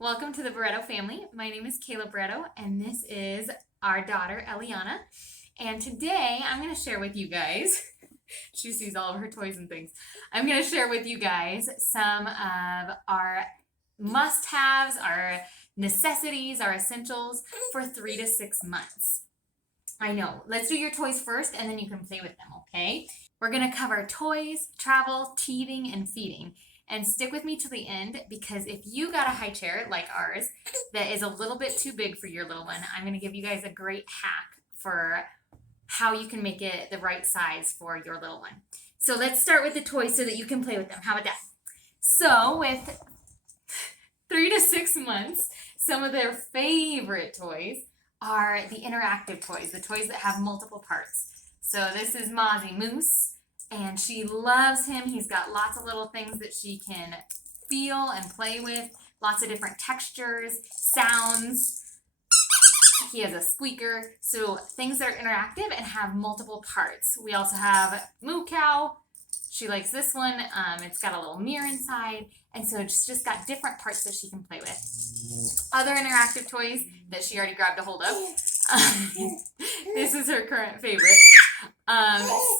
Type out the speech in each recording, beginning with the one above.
Welcome to the Barreto family. My name is Kayla Barreto, and this is our daughter, Eliana. And today I'm going to share with you guys, she sees all of her toys and things. I'm going to share with you guys some of our must-haves, our necessities, our essentials for 3 to 6 months. I know. Let's do your toys first, and then you can play with them, okay? We're going to cover toys, travel, teething, and feeding. And stick with me till the end, because if you got a high chair like ours that is a little bit too big for your little one, I'm going to give you guys a great hack for how you can make it the right size for your little one. So let's start with the toys so that you can play with them. How about that? So with 3 to 6 months, some of their favorite toys are the interactive toys, the toys that have multiple parts. So this is Mozzie Moose. And she loves him. He's got lots of little things that she can feel and play with. Lots of different textures, sounds. He has a squeaker. So things that are interactive and have multiple parts. We also have Moo Cow. She likes this one. It's got a little mirror inside. And so it's just got different parts that she can play with. Other interactive toys that she already grabbed a hold of. This is her current favorite.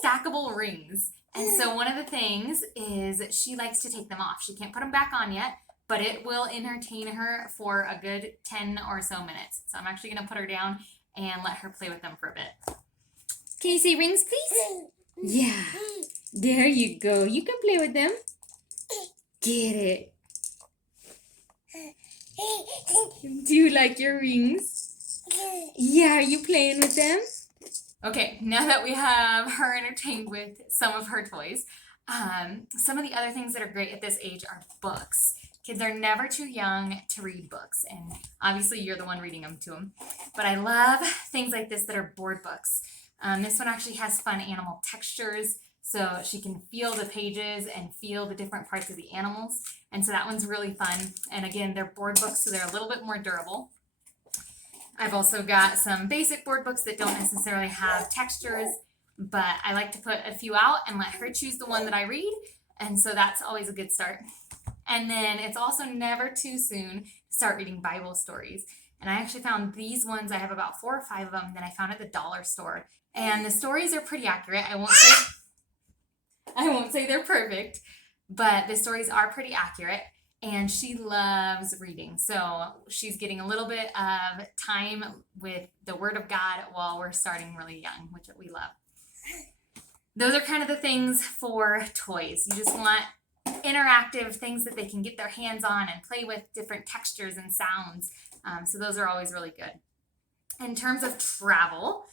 Stackable rings. And so one of the things is she likes to take them off. She can't put them back on yet, but it will entertain her for a good 10 or so minutes. So I'm actually going to put her down and let her play with them for a bit. Can you say rings, please? Yeah. There you go. You can play with them. Get it. Do you like your rings? Yeah, are you playing with them? Okay, now that we have her entertained with some of her toys, some of the other things that are great at this age are books. Kids are never too young to read books, and obviously you're the one reading them to them. But I love things like this that are board books. This one actually has fun animal textures, so she can feel the pages and feel the different parts of the animals. And so that one's really fun. And again, they're board books, so they're a little bit more durable. I've also got some basic board books that don't necessarily have textures, but I like to put a few out and let her choose the one that I read. And so that's always a good start. And then it's also never too soon to start reading Bible stories. And I actually found these ones, I have about 4 or 5 of them that I found at the dollar store. And the stories are pretty accurate. I won't say they're perfect, but the stories are pretty accurate. And she loves reading. So she's getting a little bit of time with the Word of God while we're starting really young, which we love. Those are kind of the things for toys. You just want interactive things that they can get their hands on and play with, different textures and sounds. So those are always really good. In terms of travel,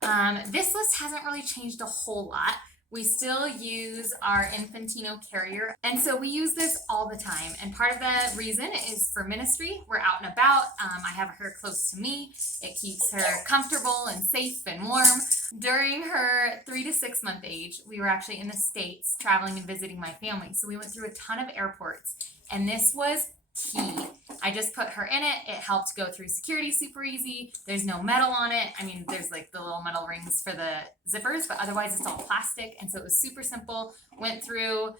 this list hasn't really changed a whole lot. We still use our Infantino carrier, and so we use this all the time. And part of the reason is for ministry. We're out and about. I have her close to me. It keeps her comfortable and safe and warm. During her 3 to 6 month age, we were actually in the States traveling and visiting my family. So we went through a ton of airports, and this was key. I just put her in it. It helped go through security super easy. There's no metal on it. I mean, there's like the little metal rings for the zippers, but otherwise it's all plastic. And so it was super simple. Went through,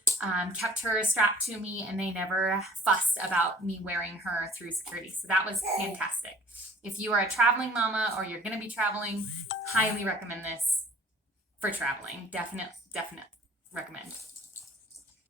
kept her strapped to me, and they never fussed about me wearing her through security. So that was fantastic. If you are a traveling mama or you're going to be traveling, highly recommend this for traveling. Definite recommend.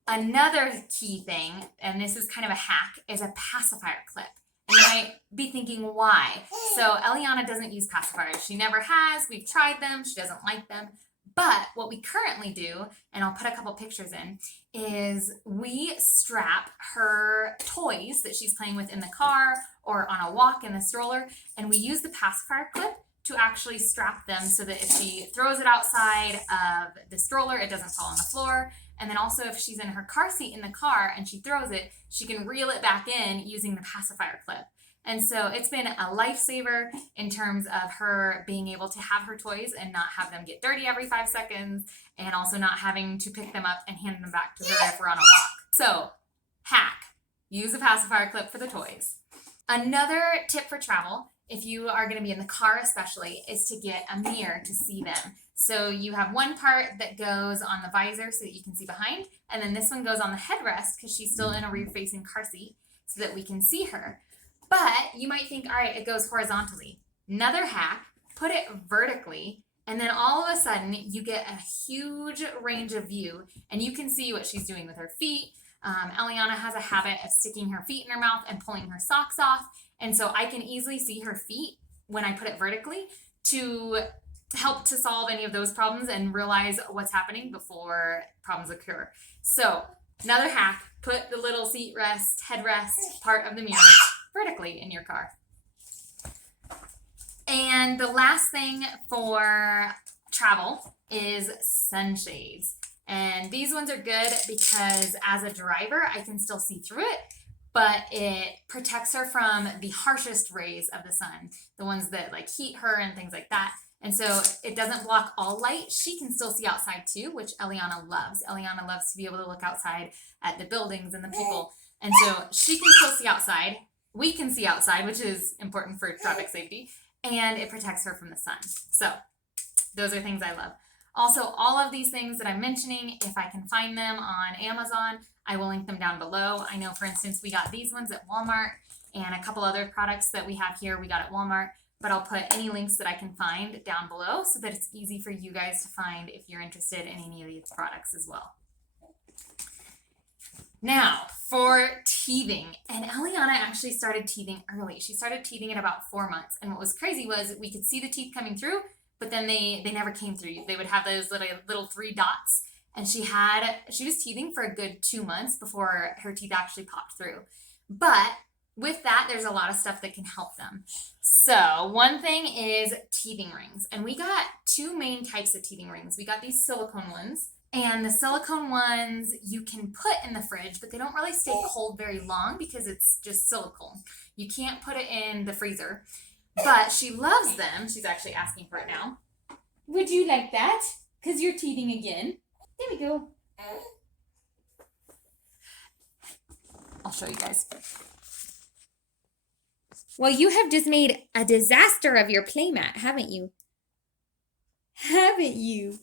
Another key thing, and this is kind of a hack, is a pacifier clip. And you might be thinking, why? So Eliana doesn't use pacifiers. She never has. We've tried them. She doesn't like them. But what we currently do, and I'll put a couple pictures in, is we strap her toys that she's playing with in the car or on a walk in the stroller, and we use the pacifier clip to actually strap them so that if she throws it outside of the stroller, it doesn't fall on the floor. And then also if she's in her car seat in the car and she throws it, she can reel it back in using the pacifier clip. And so it's been a lifesaver in terms of her being able to have her toys and not have them get dirty every 5 seconds, and also not having to pick them up and hand them back to her if we're on a walk. So, hack, use a pacifier clip for the toys. Another tip for travel, if you are going to be in the car especially, is to get a mirror to see them. So you have one part that goes on the visor so that you can see behind, and then this one goes on the headrest because she's still in a rear-facing car seat so that we can see her. But you might think, all right, it goes horizontally. Another hack, put it vertically, and then all of a sudden you get a huge range of view, and you can see what she's doing with her feet. Eliana has a habit of sticking her feet in her mouth and pulling her socks off, and so I can easily see her feet when I put it vertically to help to solve any of those problems and realize what's happening before problems occur. So another hack, put the little seat rest, headrest part of the mirror vertically in your car. And the last thing for travel is sunshades. And these ones are good because as a driver, I can still see through it, but it protects her from the harshest rays of the sun, the ones that like heat her and things like that. And so it doesn't block all light. She can still see outside too, which Eliana loves. Eliana loves to be able to look outside at the buildings and the people. And so she can still see outside. We can see outside, which is important for traffic safety. And it protects her from the sun. So those are things I love. Also, all of these things that I'm mentioning, if I can find them on Amazon, I will link them down below. I know, for instance, we got these ones at Walmart, and a couple other products that we have here we got at Walmart. But I'll put any links that I can find down below so that it's easy for you guys to find if you're interested in any of these products as well. Now, for teething, and Eliana actually started teething early. She started teething at about 4 months, and what was crazy was we could see the teeth coming through, but then they never came through. They would have those little 3 dots, and she was teething for a good 2 months before her teeth actually popped through. But with that, there's a lot of stuff that can help them. So one thing is teething rings, and we got 2 main types of teething rings. We got these silicone ones. And the silicone ones you can put in the fridge, but they don't really stay cold very long because it's just silicone. You can't put it in the freezer, but she loves them. She's actually asking for it now. Would you like that? Because you're teething again. There we go. I'll show you guys. Well, you have just made a disaster of your playmat, haven't you? Haven't you?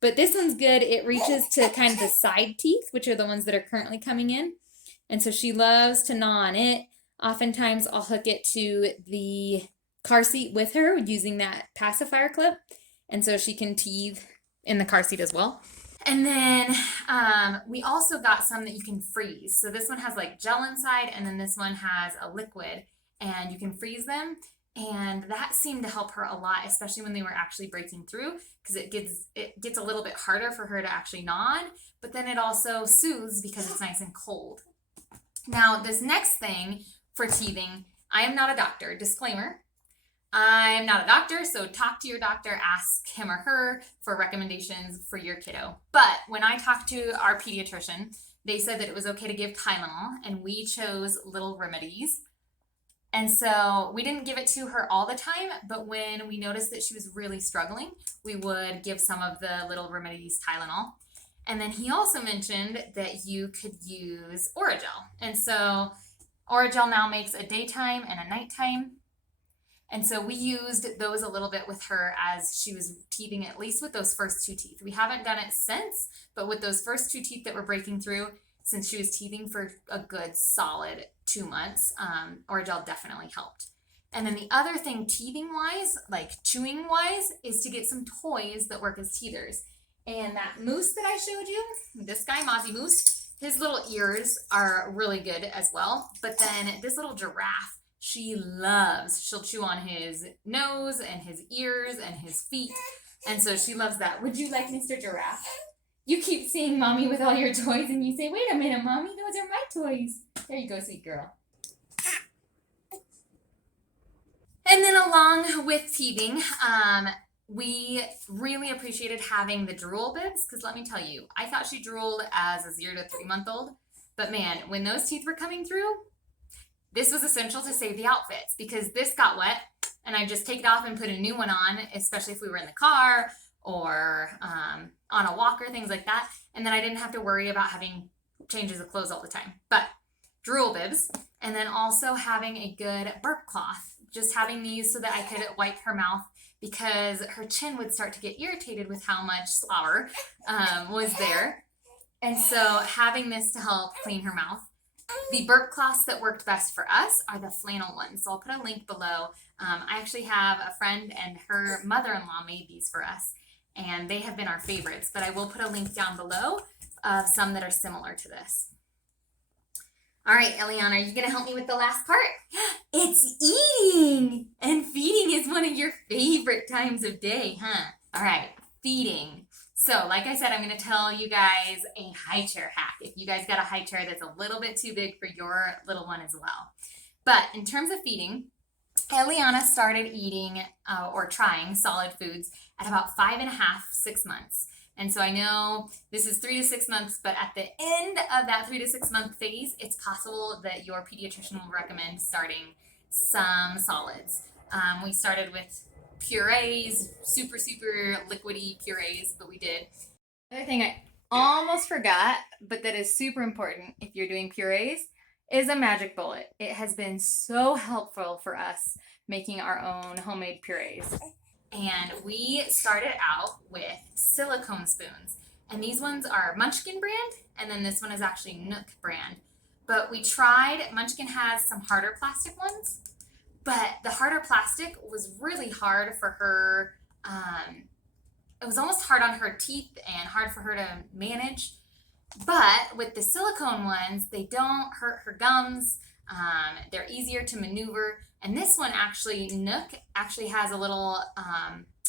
But this one's good. It reaches to kind of the side teeth, which are the ones that are currently coming in. And so she loves to gnaw on it. Oftentimes I'll hook it to the car seat with her using that pacifier clip. And so she can teeth in the car seat as well. And then we also got some that you can freeze. So this one has like gel inside, and then this one has a liquid, and you can freeze them. And that seemed to help her a lot, especially when they were actually breaking through, because it gets a little bit harder for her to actually gnaw on, but then it also soothes because it's nice and cold. Now, this next thing for teething, I am not a doctor. Disclaimer, I'm not a doctor, so talk to your doctor, ask him or her for recommendations for your kiddo. But when I talked to our pediatrician, they said that it was okay to give Tylenol, and we chose little Remedies. And so we didn't give it to her all the time, but when we noticed that she was really struggling, we would give some of the little Remedies Tylenol. And then he also mentioned that you could use Orajel. And so Orajel now makes a daytime and a nighttime. And so we used those a little bit with her as she was teething, at least with those first 2 teeth. We haven't done it since, but with those first 2 teeth that were breaking through, since she was teething for a good solid 2 months, Orajel definitely helped. And then the other thing teething-wise, like chewing-wise, is to get some toys that work as teethers. And that moose that I showed you, this guy, Mozzie Moose, his little ears are really good as well. But then this little giraffe, she'll chew on his nose and his ears and his feet. And so she loves that. Would you like Mr. Giraffe? You keep seeing Mommy with all your toys and you say, wait a minute, Mommy, those are my toys. There you go, sweet girl. And then along with teething, we really appreciated having the drool bibs, because let me tell you, I thought she drooled as a 0 to 3 month old, but man, when those teeth were coming through, this was essential to save the outfits, because this got wet and I just take it off and put a new one on, especially if we were in the car or on a walker, things like that. And then I didn't have to worry about having changes of clothes all the time. But drool bibs, and then also having a good burp cloth, just having these so that I could wipe her mouth, because her chin would start to get irritated with how much slobber was there. And so having this to help clean her mouth. The burp cloths that worked best for us are the flannel ones. So I'll put a link below. I actually have a friend and her mother-in-law made these for us, and they have been our favorites, but I will put a link down below of some that are similar to this. All right, Eliana, are you going to help me with the last part? It's eating! And feeding is one of your favorite times of day, huh? All right, feeding. So, like I said, I'm going to tell you guys a high chair hack. If you guys got a high chair that's a little bit too big for your little one as well. But in terms of feeding, Eliana started eating or trying solid foods at about 5.5, 6 months. And so I know this is 3 to 6 months, but at the end of that 3 to 6 month phase, it's possible that your pediatrician will recommend starting some solids. We started with purees, super liquidy purees, but we did. Another thing I almost forgot, but that is super important if you're doing purees, is a magic bullet. It has been so helpful for us making our own homemade purees. And we started out with silicone spoons. And these ones are Munchkin brand, and then this one is actually Nook brand. But we tried, Munchkin has some harder plastic ones, but the harder plastic was really hard for her. It was almost hard on her teeth and hard for her to manage. But with the silicone ones, they don't hurt her gums. They're easier to maneuver. And this one actually, Nook actually has a little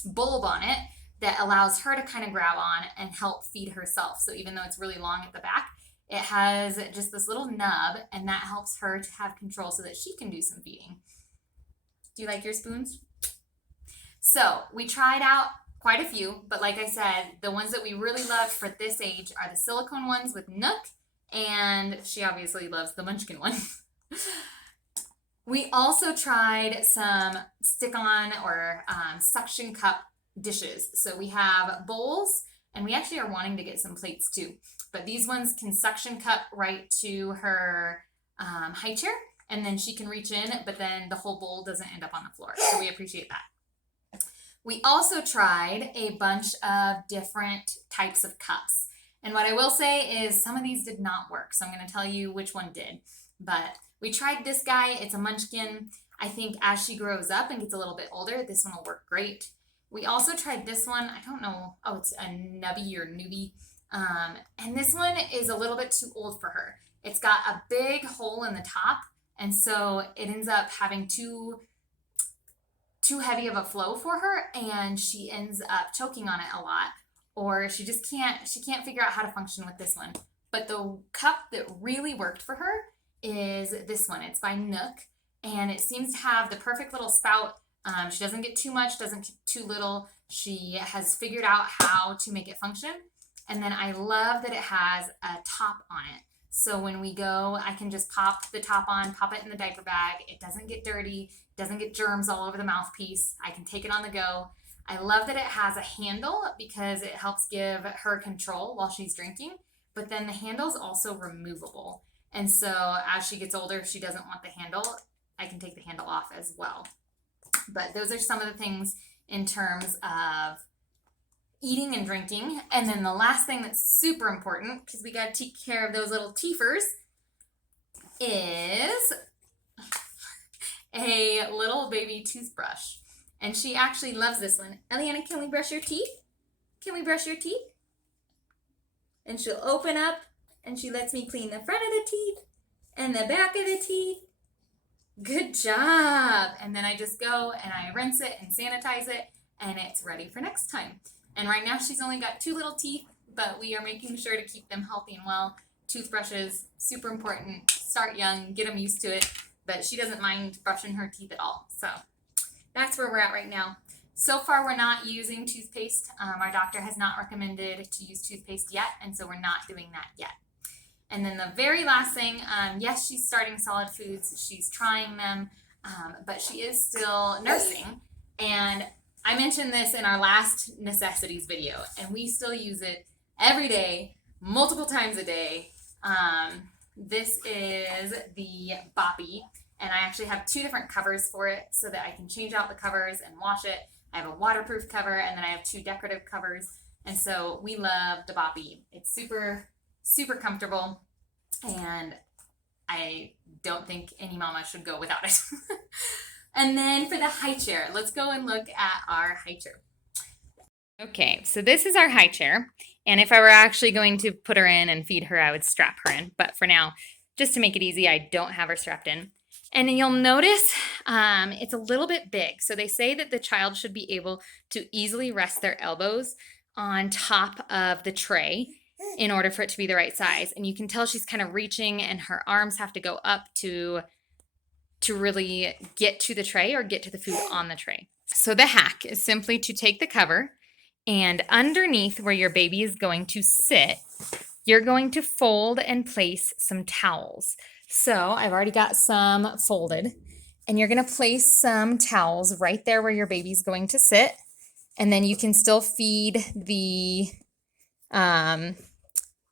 bulb on it that allows her to kind of grab on and help feed herself. So even though it's really long at the back, it has just this little nub, and that helps her to have control so that she can do some feeding. Do you like your spoons? So we tried out quite a few, but like I said, the ones that we really loved for this age are the silicone ones with Nook, and she obviously loves the Munchkin one. We also tried some stick-on or suction cup dishes. So we have bowls, and we actually are wanting to get some plates too. But these ones can suction cup right to her high chair, and then she can reach in, but then the whole bowl doesn't end up on the floor. So we appreciate that. We also tried a bunch of different types of cups. And what I will say is some of these did not work. So I'm going to tell you which one did. But we tried this guy. It's a Munchkin. I think as she grows up and gets a little bit older, this one will work great. We also tried this one. I don't know. Oh, it's a Nubby or Newbie. And this one is a little bit too old for her. It's got a big hole in the top. And so it ends up having too heavy of a flow for her, and she ends up choking on it a lot, or she can't figure out how to function with this one. But the cup that really worked for her is this one. It's by Nook, and it seems to have the perfect little spout. She doesn't get too much, doesn't get too little. She has figured out how to make it function. And then I love that it has a top on it. So when we go, I can just pop the top on, pop it in the diaper bag. It doesn't get dirty, doesn't get germs all over the mouthpiece. I can take it on the go. I love that it has a handle because it helps give her control while she's drinking. But then the handle's also removable. And so as she gets older, if she doesn't want the handle, I can take the handle off as well. But those are some of the things in terms of eating and drinking. And then the last thing that's super important, because we got to take care of those little teethers, is a little baby toothbrush. And she actually loves this one. Eliana, can we brush your teeth? Can we brush your teeth? And she'll open up and she lets me clean the front of the teeth and the back of the teeth. Good job. And then I just go and I rinse it and sanitize it, and it's ready for next time. And right now she's only got 2 little teeth, but we are making sure to keep them healthy and well. Toothbrushes, super important. Start young, get them used to it. But she doesn't mind brushing her teeth at all. So that's where we're at right now. So far, we're not using toothpaste. Our doctor has not recommended to use toothpaste yet, and so we're not doing that yet. And then the very last thing, yes, she's starting solid foods. She's trying them, but she is still nursing. And I mentioned this in our last necessities video, and we still use it every day, multiple times a day. This is the Boppy, and I actually have 2 different covers for it so that I can change out the covers and wash it. I have a waterproof cover, and then I have 2 decorative covers, and so we love the Boppy. It's super comfortable, and I don't think any mama should go without it. And then for the high chair, let's go and look at our high chair. Okay, so this is our high chair. And if I were actually going to put her in and feed her, I would strap her in. But for now, just to make it easy, I don't have her strapped in. And you'll notice it's a little bit big. So they say that the child should be able to easily rest their elbows on top of the tray in order for it to be the right size. And you can tell she's kind of reaching and her arms have to go up to really get to the tray or get to the food on the tray. So the hack is simply to take the cover and underneath where your baby is going to sit, you're going to fold and place some towels. So I've already got some folded, and you're going to place some towels right there where your baby's going to sit. And then you can still feed the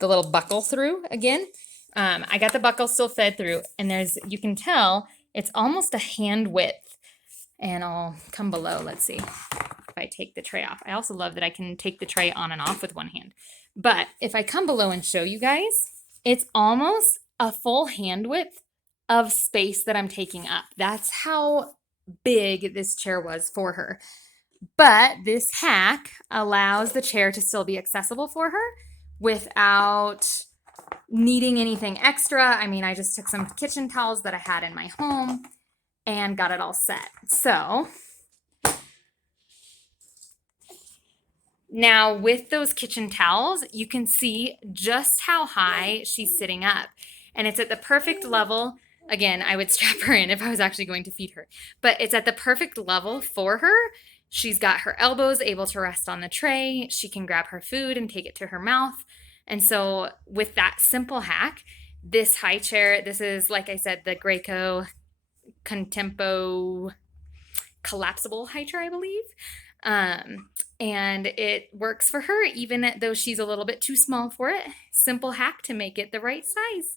little buckle through again. I got the buckle still fed through, and you can tell it's almost a hand width. And I'll come below. Let's see if I take the tray off. I also love that I can take the tray on and off with one hand. But if I come below and show you guys, it's almost a full hand width of space that I'm taking up. That's how big this chair was for her. But this hack allows the chair to still be accessible for her without needing anything extra. I mean, I just took some kitchen towels that I had in my home and got it all set. So now with those kitchen towels, you can see just how high she's sitting up. And it's at the perfect level. Again, I would strap her in if I was actually going to feed her. But it's at the perfect level for her. She's got her elbows able to rest on the tray. She can grab her food and take it to her mouth. And so with that simple hack, this high chair, this is, like I said, the Graco Contempo collapsible high chair, I believe. And it works for her, even though she's a little bit too small for it. Simple hack to make it the right size.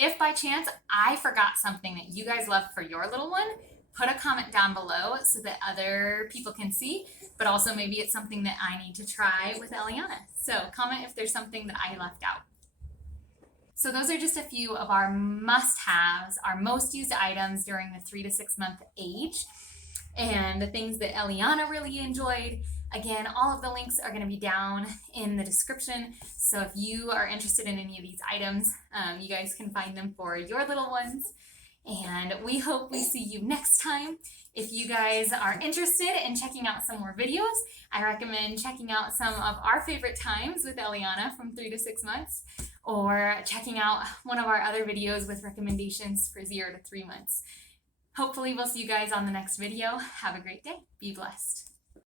If by chance I forgot something that you guys love for your little one, put a comment down below so that other people can see, but also maybe it's something that I need to try with Eliana. So comment if there's something that I left out. So those are just a few of our must-haves, our most used items during the 3 to 6 month age, and the things that Eliana really enjoyed. Again, all of the links are going to be down in the description. So if you are interested in any of these items, you guys can find them for your little ones. And we hope we see you next time. If you guys are interested in checking out some more videos, I recommend checking out some of our favorite times with Eliana from 3 to 6 months, or checking out one of our other videos with recommendations for 0 to 3 months. Hopefully we'll see you guys on the next video. Have a great day. Be blessed.